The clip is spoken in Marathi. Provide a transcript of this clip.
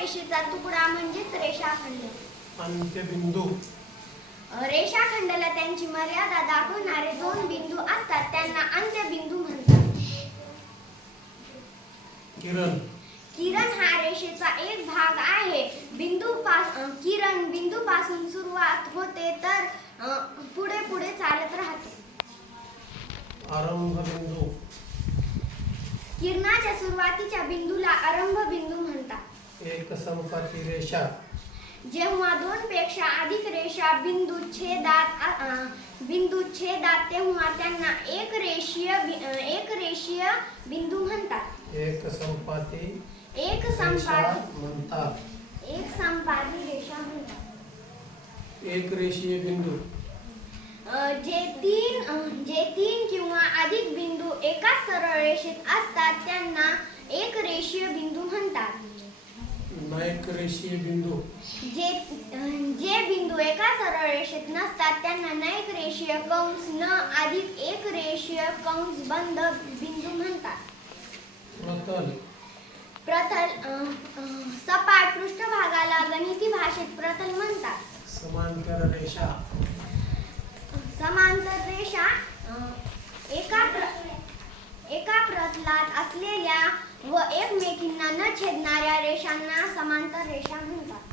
रेषेचा तुकडा म्हणजेच रेषाखंड. अंत्यबिंदू. रेषाखंडाला त्यांची मर्यादा दाखवणारे दोन बिंदू असतात त्यांना अंत्यबिंदू म्हणतात. किरण. किरण हा रेषेचा एक भाग आहे. बिंदू पास किरण बिंदू पासून सुरुवात होते तर पुढे पुढे चालत राहते. आरंभबिंदू. किरणाच्या सुरुवातीच्या आरंभ बिंदू संपाती रेषा. जेव्हा दोन पेक्षा अधिक रेषा बिंदू छेदात बिंदू छेदात तेव्हा त्यांना एक रेषीय एक रेषीय बिंदू म्हणतात. एक संपाती एक संपादी म्हणतात. एक संपादी रेषा म्हणतात. एक रेषीय बिंदू. जे तीन जे तीन किंवा अधिक बिंदू एकाच सरळ रेषेत असतात त्यांना एक रेषीय बिंदू म्हणतात नायक रेषीय बिंदू. जे जे बिंदू एका सरळ रेषेत नसतात त्यांना नैक रेषीय कंस न अधिक एक रेषीय कंस बंद बिंदू म्हणतात. प्रतल. प्रतल अ, अ, सपाट पृष्ठभागाला गणिती भाषेत प्रतल म्हणतात. समांतर रेषा. समांतर रेषा अ, प्रतलात असलेल्या व एकमेकींना न छेदणाऱ्या रेषांना समांतर रेषा म्हणतात.